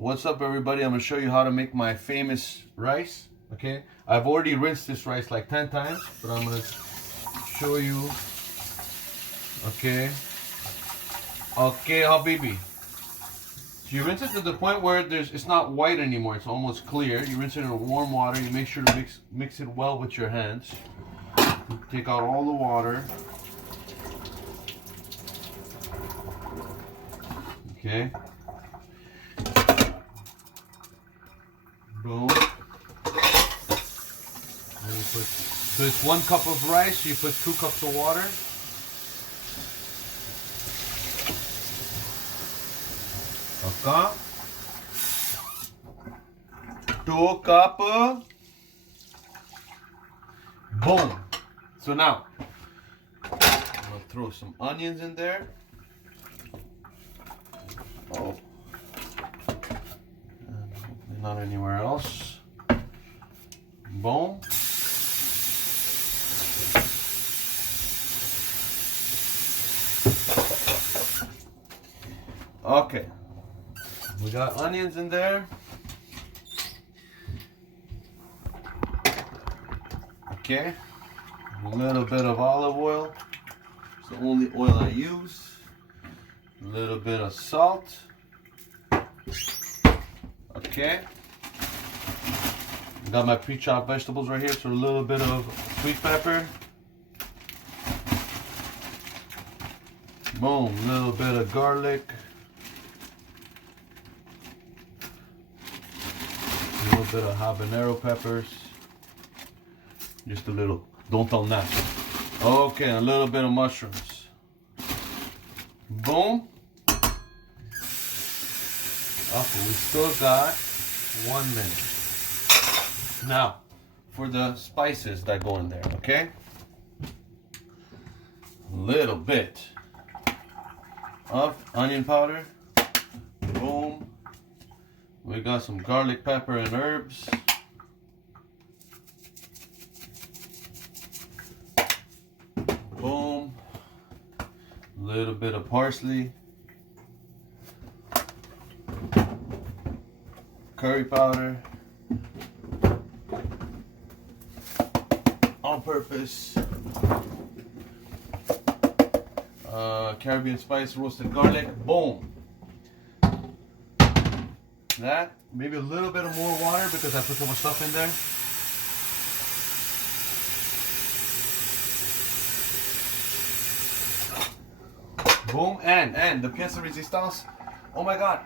What's up, everybody? I'm gonna show you how to make my famous rice. Okay, I've already rinsed this rice like 10 times, but I'm gonna show you. Okay, habibi. So you rinse it to the point where it's not white anymore, it's almost clear. You rinse it in warm water. You make sure to mix it well with your hands. Take out all the water. Okay. Boom. And you put, so it's 1 cup of rice, you put 2 cups of water. Okay. 2 cup. Boom. So now, I'm gonna throw some onions in there. Oh. And not anywhere else. Boom. Okay. We got onions in there. Okay. A little bit of olive oil. It's the only oil I use. A little bit of salt. Okay. Got my pre-chopped vegetables right here, so a little bit of sweet pepper. Boom, a little bit of garlic. A little bit of habanero peppers. Just a little, don't tell Nat. Okay, a little bit of mushrooms. Boom. Okay, we still got 1 minute. Now, for the spices that go in there, okay? A little bit of onion powder. Boom. We got some garlic, pepper, and herbs. Boom. A little bit of parsley. Curry powder. On purpose. Caribbean spice, roasted garlic. Boom. That, maybe a little bit of more water because I put so much stuff in there. Boom, and the pièce de résistance. Oh my God.